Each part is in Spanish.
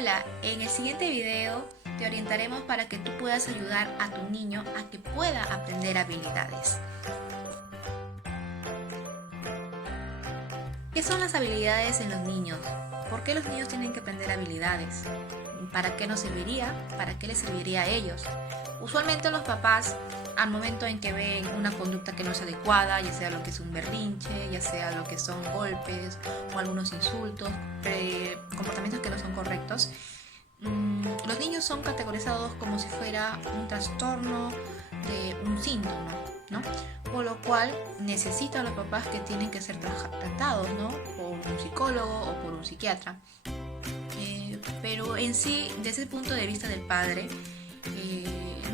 Hola, en el siguiente video te orientaremos para que tú puedas ayudar a tu niño a que pueda aprender habilidades. ¿Qué son las habilidades en los niños? ¿Por qué los niños tienen que aprender habilidades? ¿Para qué nos serviría? ¿Para qué les serviría a ellos? Usualmente los papás, al momento en que ven una conducta que no es adecuada, ya sea lo que es un berrinche, ya sea lo que son golpes o algunos insultos, comportamientos que no son correctos, los niños son categorizados como si fuera un trastorno de un síntoma, ¿no? Por lo cual necesitan los papás que tienen que ser tratados, ¿no? Por un psicólogo o por un psiquiatra. Pero en sí, desde el punto de vista del padre,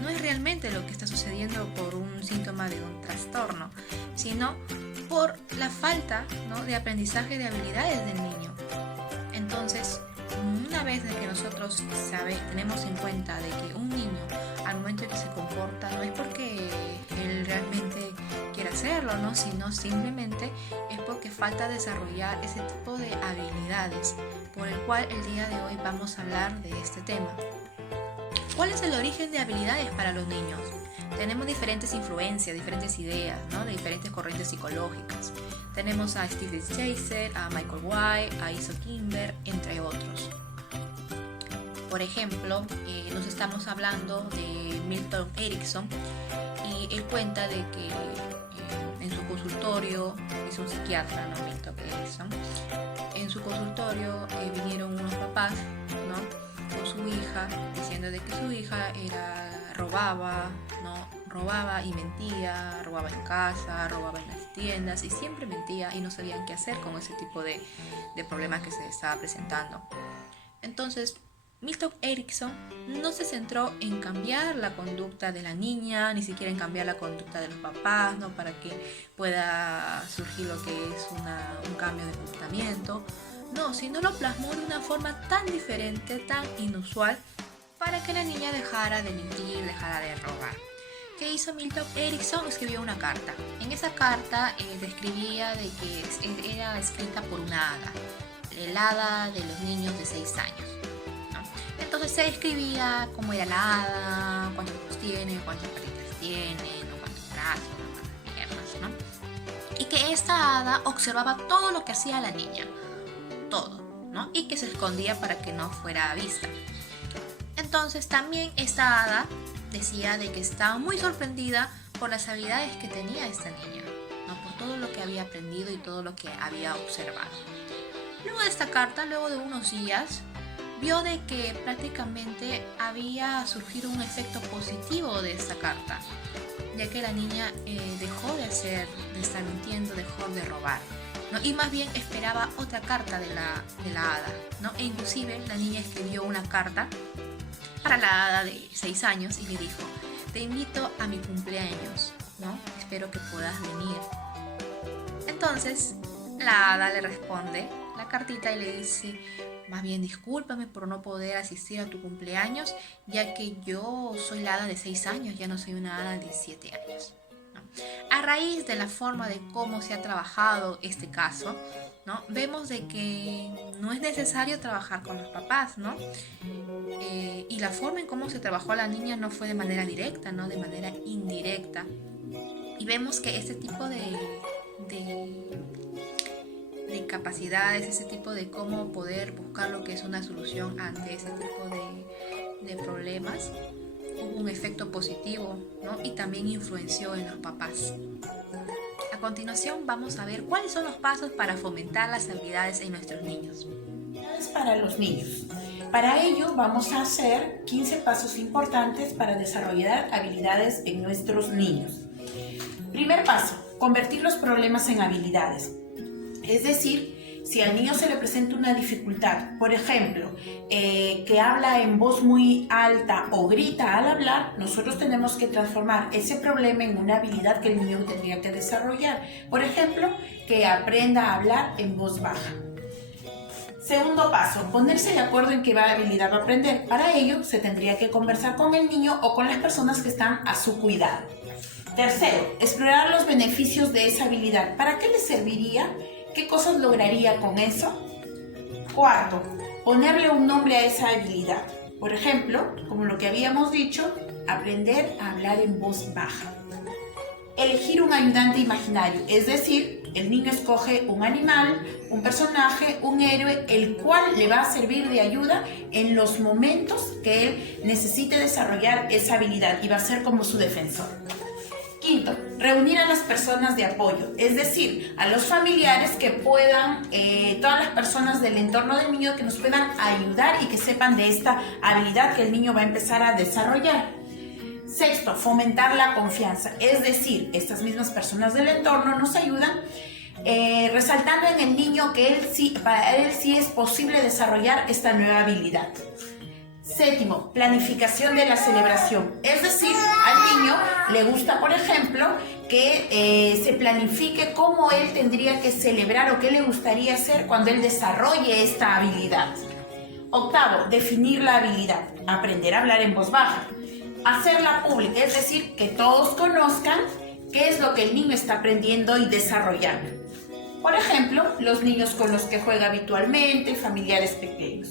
no es realmente lo que está sucediendo por un síntoma de un trastorno, sino por la falta, ¿no?, de aprendizaje de habilidades del niño. Entonces, una vez de que nosotros tenemos en cuenta de que un niño al momento en que se comporta no es porque él realmente quiera hacerlo, ¿no?, sino simplemente es porque falta desarrollar ese tipo de habilidades, por el cual el día de hoy vamos a hablar de este tema. ¿Cuál es el origen de habilidades para los niños? Tenemos diferentes influencias, diferentes ideas, ¿no?, de diferentes corrientes psicológicas. Tenemos a Steve Chaser, a Michael White, a Iso Kimber, entre otros. Por ejemplo, nos estamos hablando de Milton Erickson, y él cuenta de que en su consultorio, es un psiquiatra, ¿no?, Milton Erickson, en su consultorio vinieron unos papás, ¿no?, con su hija, diciendo de que su hija robaba y mentía, robaba en casa, robaba en las tiendas y siempre mentía y no sabían qué hacer con ese tipo de problemas que se estaba presentando. Entonces, Milton Erickson no se centró en cambiar la conducta de la niña, ni siquiera en cambiar la conducta de los papás, ¿no?, para que pueda surgir lo que es un cambio de comportamiento. No, sino lo plasmó de una forma tan diferente, tan inusual, para que la niña dejara de mentir, dejara de robar. ¿Qué hizo Milton Erickson? Escribió una carta. En esa carta describía de que era escrita por una hada, el hada de los niños de 6 años, ¿no? Entonces se escribía cómo era la hada, cuántos ojos tiene, cuántas patitas tiene, ¿no?, cuántos brazos, cuántas piernas, ¿no? Y que esta hada observaba todo lo que hacía la niña, todo, ¿no?, y que se escondía para que no fuera vista. Entonces también esta hada decía de que estaba muy sorprendida por las habilidades que tenía esta niña, ¿no?, por todo lo que había aprendido y todo lo que había observado. Luego de esta carta, luego de unos días, vio de que prácticamente había surgido un efecto positivo de esta carta, ya que la niña dejó de estar mintiendo, dejó de robar, ¿no?, y más bien esperaba otra carta de la hada, ¿no? E inclusive la niña escribió una carta para la hada de 6 años y le dijo: te invito a mi cumpleaños, ¿no?, espero que puedas venir. Entonces la hada le responde la cartita y le dice: más bien discúlpame por no poder asistir a tu cumpleaños, ya que yo soy la hada de 6 años, ya no soy una hada de 7 años. A raíz de la forma de cómo se ha trabajado este caso, ¿no?, vemos de que no es necesario trabajar con los papás, ¿no? Y la forma en cómo se trabajó a la niña no fue de manera directa, ¿no?, de manera indirecta. Y vemos que este tipo de capacidades, ese tipo de cómo poder buscar lo que es una solución ante ese tipo de problemas, hubo un efecto positivo, ¿no?, y también influenció en los papás. A continuación vamos a ver cuáles son los pasos para fomentar las habilidades en nuestros niños. Para los niños. Para ello vamos a hacer 15 pasos importantes para desarrollar habilidades en nuestros niños. Primer paso: convertir los problemas en habilidades. Es decir, si al niño se le presenta una dificultad, por ejemplo, que habla en voz muy alta o grita al hablar, nosotros tenemos que transformar ese problema en una habilidad que el niño tendría que desarrollar. Por ejemplo, que aprenda a hablar en voz baja. Segundo paso: ponerse de acuerdo en qué habilidad va a aprender. Para ello, se tendría que conversar con el niño o con las personas que están a su cuidado. Tercero, explorar los beneficios de esa habilidad. ¿Para qué le serviría? ¿Qué cosas lograría con eso? Cuarto, ponerle un nombre a esa habilidad. Por ejemplo, como lo que habíamos dicho, aprender a hablar en voz baja. Elegir un ayudante imaginario, es decir, el niño escoge un animal, un personaje, un héroe, el cual le va a servir de ayuda en los momentos que él necesite desarrollar esa habilidad y va a ser como su defensor. Quinto, reunir a las personas de apoyo, es decir, a los familiares que puedan, todas las personas del entorno del niño que nos puedan ayudar y que sepan de esta habilidad que el niño va a empezar a desarrollar. Sexto, fomentar la confianza, es decir, estas mismas personas del entorno nos ayudan resaltando en el niño que para él sí es posible desarrollar esta nueva habilidad. Séptimo, planificación de la celebración, es decir, al niño le gusta, por ejemplo, que se planifique cómo él tendría que celebrar o qué le gustaría hacer cuando él desarrolle esta habilidad. Octavo, definir la habilidad, aprender a hablar en voz baja. Hacerla pública, es decir, que todos conozcan qué es lo que el niño está aprendiendo y desarrollando. Por ejemplo, los niños con los que juega habitualmente, familiares pequeños.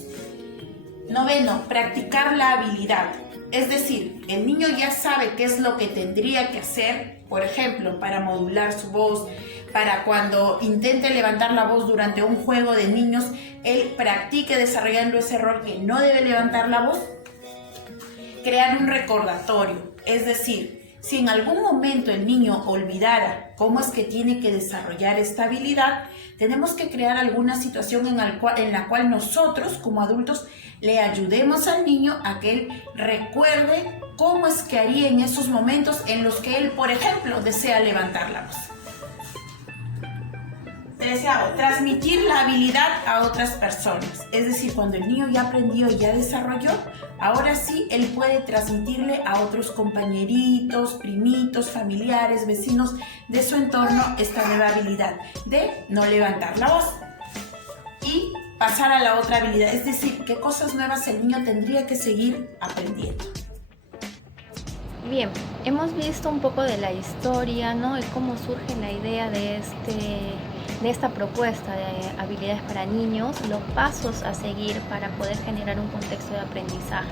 Noveno, practicar la habilidad, es decir, el niño ya sabe qué es lo que tendría que hacer, por ejemplo, para modular su voz, para cuando intente levantar la voz durante un juego de niños, él practique desarrollando ese rol que no debe levantar la voz. Crear un recordatorio, es decir, si en algún momento el niño olvidara cómo es que tiene que desarrollar esta habilidad, tenemos que crear alguna situación en la cual nosotros como adultos le ayudemos al niño a que él recuerde cómo es que haría en esos momentos en los que él, por ejemplo, desea levantar la voz. Deseado, transmitir la habilidad a otras personas. Es decir, cuando el niño ya aprendió y ya desarrolló, ahora sí él puede transmitirle a otros compañeritos, primitos, familiares, vecinos de su entorno esta nueva habilidad de no levantar la voz. Y pasar a la otra habilidad, es decir, qué cosas nuevas el niño tendría que seguir aprendiendo. Bien, hemos visto un poco de la historia, ¿no? Y cómo surge la idea de esta propuesta de habilidades para niños, los pasos a seguir para poder generar un contexto de aprendizaje.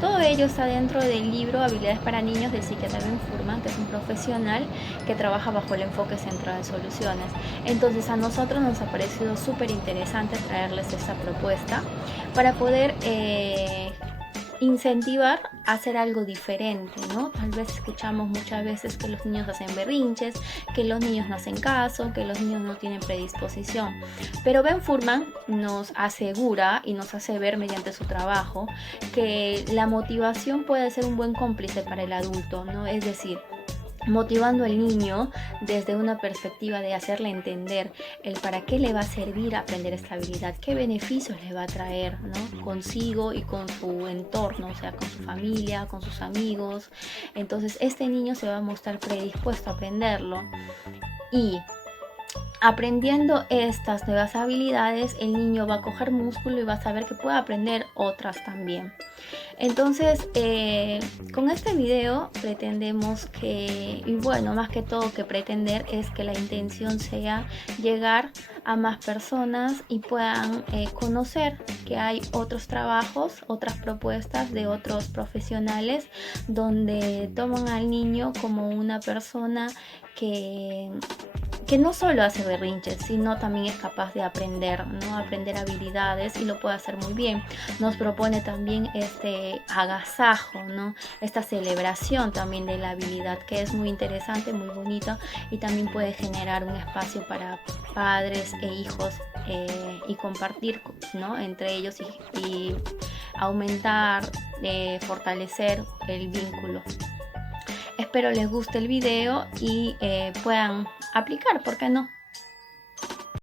Todo ello está dentro del libro Habilidades para Niños del psiquiatra Ben Furman, que es un profesional que trabaja bajo el enfoque centrado en soluciones. Entonces a nosotros nos ha parecido súper interesante traerles esta propuesta para poder incentivar a hacer algo diferente, ¿no? Tal vez escuchamos muchas veces que los niños hacen berrinches, que los niños no hacen caso, que los niños no tienen predisposición. Pero Ben Furman nos asegura y nos hace ver mediante su trabajo que la motivación puede ser un buen cómplice para el adulto, ¿no? Es decir, motivando al niño desde una perspectiva de hacerle entender el para qué le va a servir aprender esta habilidad, qué beneficios le va a traer, ¿no? Consigo y con su entorno, o sea, con su familia, con sus amigos. Entonces este niño se va a mostrar predispuesto a aprenderlo y aprendiendo estas nuevas habilidades, el niño va a coger músculo y va a saber que puede aprender otras también. Entonces, con este video pretendemos que, y bueno, más que todo que pretender es que la intención sea llegar a más personas y puedan conocer que hay otros trabajos, otras propuestas de otros profesionales donde toman al niño como una persona que no solo hace berrinches, sino también es capaz de aprender, ¿no? Aprender habilidades y lo puede hacer muy bien. Nos propone también este agasajo, ¿no? Esta celebración también de la habilidad, que es muy interesante, muy bonita y también puede generar un espacio para padres e hijos y compartir, ¿no? Entre ellos y aumentar, fortalecer el vínculo. Espero les guste el video y puedan aplicar, ¿por qué no?